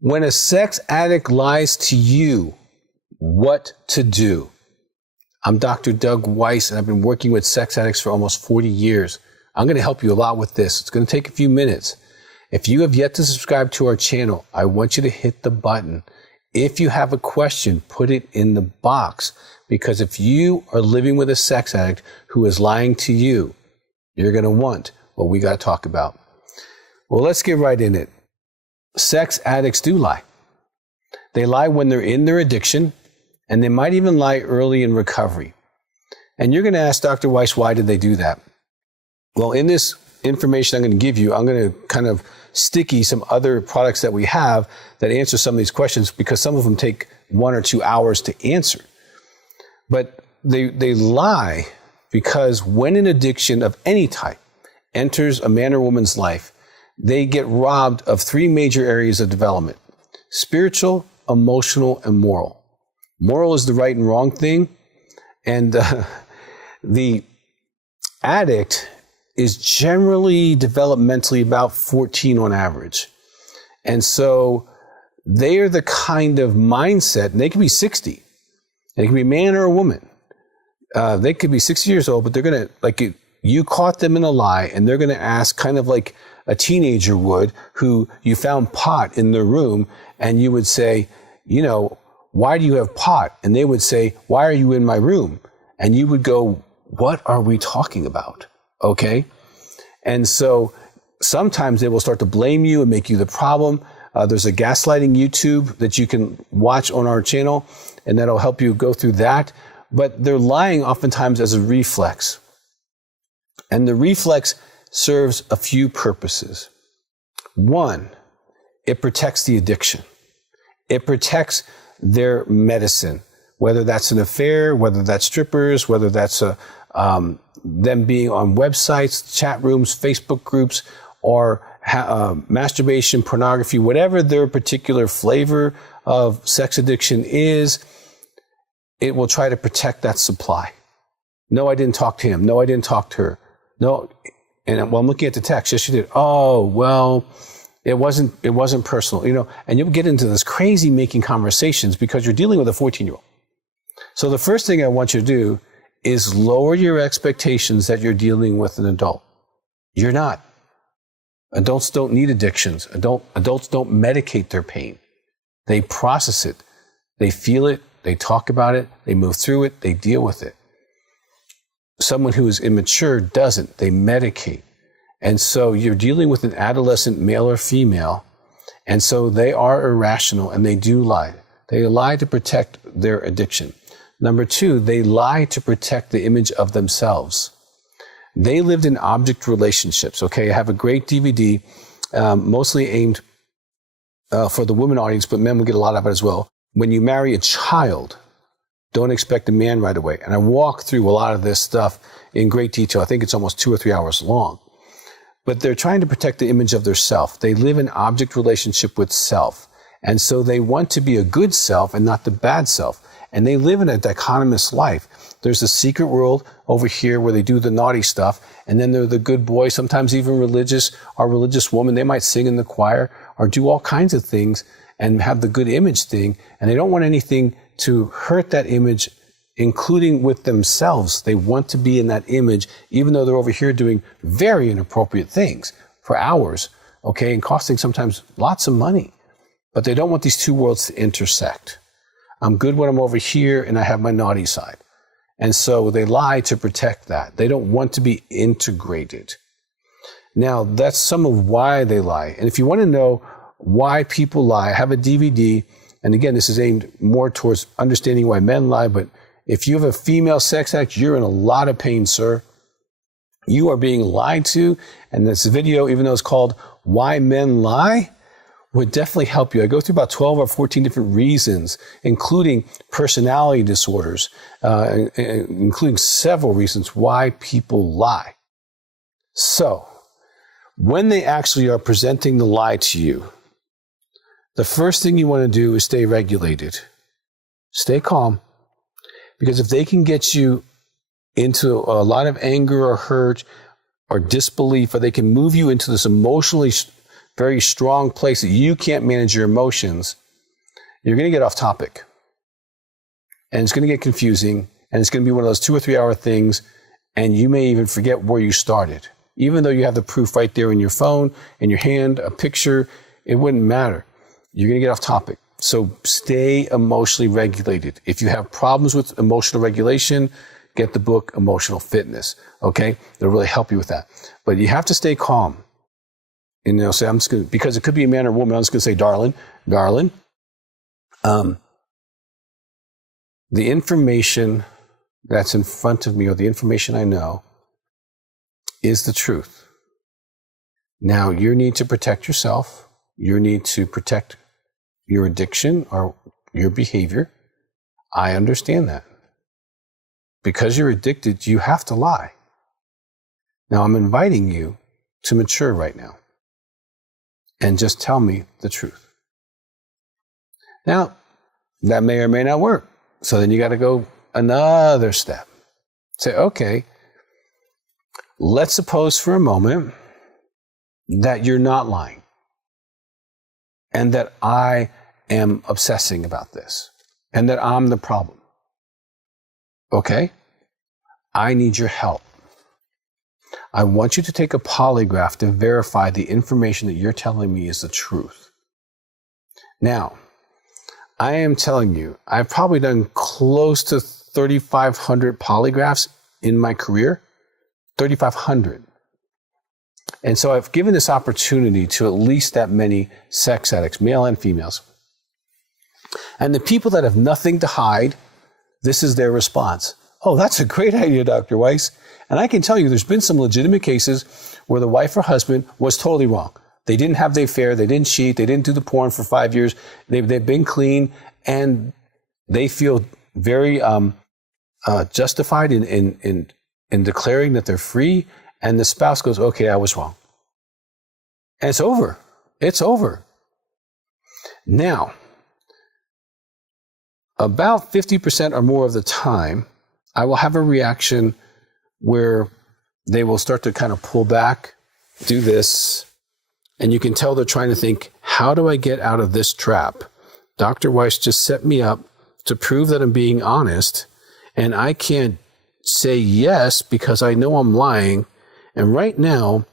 When a sex addict lies to you, what to do? I'm Dr. Doug Weiss, and I've been working with sex addicts for almost 40 years. I'm going to help you a lot with this. It's going to take a few minutes. If you have yet to subscribe to our channel, I want you to hit the button. If you have a question, put it in the box, because if you are living with a sex addict who is lying to you, you're going to want what we got to talk about. Well, let's get right in it. Sex addicts do lie. They lie when they're in their addiction, and they might even lie early in recovery. And you're going to ask Dr. Weiss, why did they do that? Well, in this information I'm going to give you, I'm going to kind of sticky some other products that we have that answer some of these questions, because some of them take 1 or 2 hours to answer. But they lie because when an addiction of any type enters a man or woman's life, they get robbed of 3 major areas of development: spiritual, emotional, and moral. Moral is the right and wrong thing. And the addict is generally developmentally about 14 on average. And so they are the kind of mindset, and they can be 60. They can be a man or a woman. They could be 60 years old, but they're going to, like, you caught them in a lie, and they're going to ask kind of like a teenager would, who you found pot in their room, and you would say, you know, why do you have pot? And they would say, why are you in my room? And you would go, what are we talking about? Okay. And so sometimes they will start to blame you and make you the problem. There's a gaslighting YouTube that you can watch on our channel, and that'll help you go through that. But they're lying oftentimes as a reflex. And the reflex serves a few purposes. One, it protects the addiction. It protects their medicine, whether that's an affair, whether that's strippers, whether that's them being on websites, chat rooms, Facebook groups, or masturbation, pornography, whatever their particular flavor of sex addiction is, it will try to protect that supply. No, I didn't talk to him. No, I didn't talk to her. No. And while I'm looking at the text, yes, you did. Oh, well, it wasn't personal, you know, and you'll get into this crazy making conversations because you're dealing with a 14-year-old. So the first thing I want you to do is lower your expectations that you're dealing with an adult. You're not. Adults don't need addictions. Adults don't medicate their pain. They process it. They feel it. They talk about it. They move through it. They deal with it. Someone who is immature doesn't. They medicate. And so you're dealing with an adolescent male or female, and so they are irrational, and they do lie. They lie to protect their addiction. Number 2, they lie to protect the image of themselves. They lived in object relationships. Okay, I have a great DVD, mostly aimed for the women audience, but men will get a lot of it as well. When you marry a child, don't expect a man right away. And I walk through a lot of this stuff in great detail. I think it's almost 2 or 3 hours long. But they're trying to protect the image of their self. They live in object relationship with self. And so they want to be a good self and not the bad self. And they live in a dichotomous life. There's the secret world over here where they do the naughty stuff. And then they're the good boy, sometimes even religious or religious woman. They might sing in the choir or do all kinds of things and have the good image thing. And they don't want anything to hurt that image, including with themselves. They want to be in that image, even though they're over here doing very inappropriate things for hours, okay, and costing sometimes lots of money. But they don't want these two worlds to intersect. I'm good when I'm over here, and I have my naughty side. And so they lie to protect that. They don't want to be integrated. Now, that's some of why they lie. And if you want to know why people lie, I have a DVD. And again, this is aimed more towards understanding why men lie. But if you have a female sex addict, you're in a lot of pain, sir. You are being lied to. And this video, even though it's called Why Men Lie, would definitely help you. I go through about 12 or 14 different reasons, including personality disorders, including several reasons why people lie. So, when they actually are presenting the lie to you, the first thing you want to do is stay regulated. Stay calm. Because if they can get you into a lot of anger or hurt or disbelief, or they can move you into this emotionally very strong place that you can't manage your emotions, you're going to get off topic. And it's going to get confusing. And it's going to be one of those 2 or 3 hour things. And you may even forget where you started. Even though you have the proof right there in your phone, in your hand, a picture, it wouldn't matter. You're going to get off topic. So stay emotionally regulated. If you have problems with emotional regulation, get the book Emotional Fitness. Okay? They'll really help you with that. But you have to stay calm. And they'll say, I'm just going to, because it could be a man or woman, I'm just going to say, darling, the information that's in front of me, or the information I know, is the truth. Now, you need to protect yourself. You need to protect your addiction or your behavior. I understand that. Because you're addicted, you have to lie. Now, I'm inviting you to mature right now and just tell me the truth. Now, that may or may not work. So then you got to go another step. Say, okay, let's suppose for a moment that you're not lying and that I am obsessing about this and that I'm the problem. Okay? I need your help. I want you to take a polygraph to verify the information that you're telling me is the truth. Now, I am telling you, I've probably done close to 3,500 polygraphs in my career. 3,500. And so I've given this opportunity to at least that many sex addicts, male and females. And the people that have nothing to hide, this is their response. Oh, that's a great idea, Dr. Weiss. And I can tell you there's been some legitimate cases where the wife or husband was totally wrong. They didn't have the affair, they didn't cheat, they didn't do the porn for 5 years, they've been clean, and they feel very justified in declaring that they're free, and the spouse goes, okay, I was wrong. And it's over. It's over. Now, about 50% or more of the time, I will have a reaction where they will start to kind of pull back, do this, and you can tell they're trying to think, how do I get out of this trap? Dr. Weiss just set me up to prove that I'm being honest, and I can't say yes because I know I'm lying. And right now,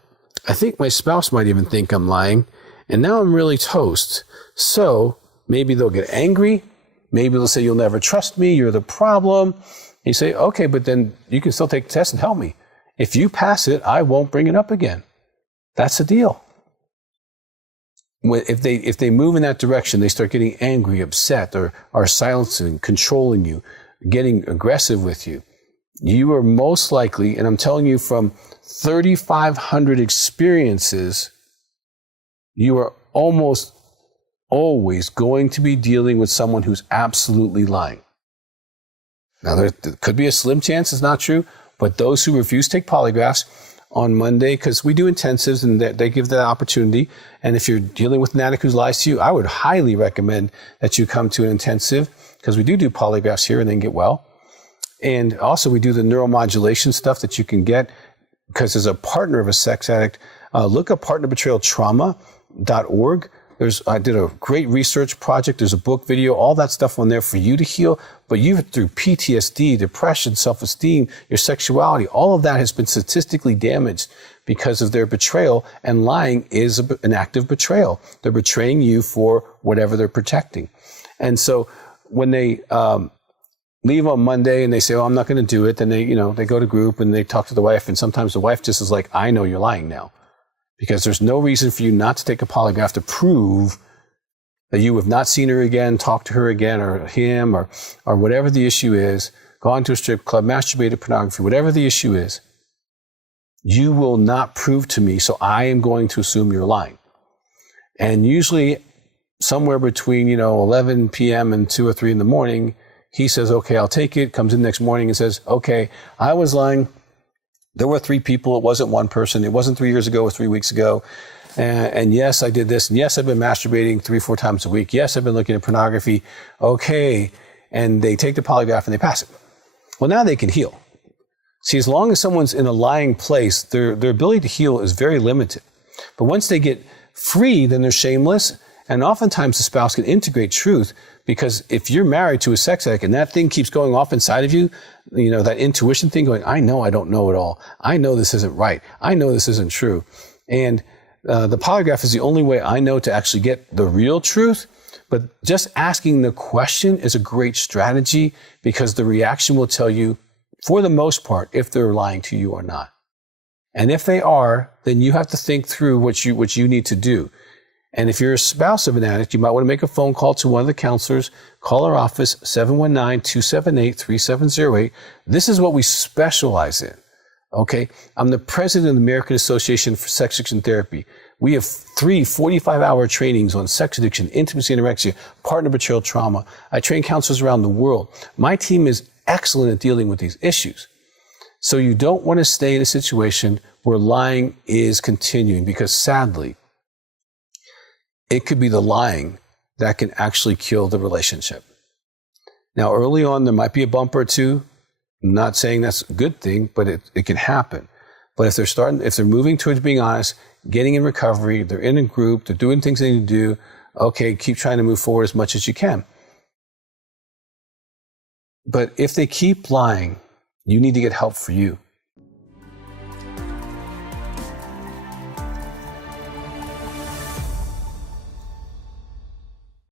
I think my spouse might even think I'm lying, and now I'm really toast. So maybe they'll get angry. Maybe they'll say, you'll never trust me. You're the problem. And you say, okay, but then you can still take the test and help me. If you pass it, I won't bring it up again. That's the deal. If they move in that direction, they start getting angry, upset, or are silencing, controlling you, getting aggressive with you. You are most likely, and I'm telling you from 3,500 experiences, you are almost always going to be dealing with someone who's absolutely lying. Now, there could be a slim chance it's not true, but those who refuse to take polygraphs on Monday, because we do intensives and they give that opportunity. And if you're dealing with an addict who lies to you, I would highly recommend that you come to an intensive, because we do polygraphs here and then get well. And also we do the neuromodulation stuff that you can get, because as a partner of a sex addict, look up partnerbetrayaltrauma.org. I did a great research project. There's a book, video, all that stuff on there for you to heal. But you've through PTSD, depression, self-esteem, your sexuality, all of that has been statistically damaged because of their betrayal. And lying is an act of betrayal. They're betraying you for whatever they're protecting. And so when they leave on Monday and they say, oh, I'm not going to do it, then they go to group and they talk to the wife. And sometimes the wife just is like, I know you're lying now. Because there's no reason for you not to take a polygraph to prove that you have not seen her again, talked to her again, or him, or whatever the issue is, gone to a strip club, masturbated, pornography, whatever the issue is. You will not prove to me, so I am going to assume you're lying. And usually somewhere between 11 p.m. and 2 or 3 in the morning, he says, okay, I'll take it, comes in the next morning and says, okay, I was lying. There were 3 people. It wasn't one person. It wasn't 3 years ago or 3 weeks ago. And yes, I did this. And yes, I've been masturbating 3-4 times a week. Yes, I've been looking at pornography. Okay. And they take the polygraph and they pass it. Well, now they can heal. See, as long as someone's in a lying place, their ability to heal is very limited. But once they get free, then they're shameless. And oftentimes the spouse can integrate truth, because if you're married to a sex addict and that thing keeps going off inside of you, you know, that intuition thing going, I know I don't know it all. I know this isn't right. I know this isn't true. And the polygraph is the only way I know to actually get the real truth. But just asking the question is a great strategy, because the reaction will tell you, for the most part, if they're lying to you or not. And if they are, then you have to think through what you need to do. And if you're a spouse of an addict, you might want to make a phone call to one of the counselors. Call our office, 719-278-3708. This is what we specialize in. Okay? I'm the president of the American Association for Sex Addiction Therapy. We have 3 45-hour trainings on sex addiction, intimacy, anorexia, partner betrayal trauma. I train counselors around the world. My team is excellent at dealing with these issues. So you don't want to stay in a situation where lying is continuing, because sadly, it could be the lying that can actually kill the relationship. Now, early on, there might be a bump or two. I'm not saying that's a good thing, but it can happen. But if they're moving towards being honest, getting in recovery, they're in a group, they're doing things they need to do, okay, keep trying to move forward as much as you can. But if they keep lying, you need to get help for you.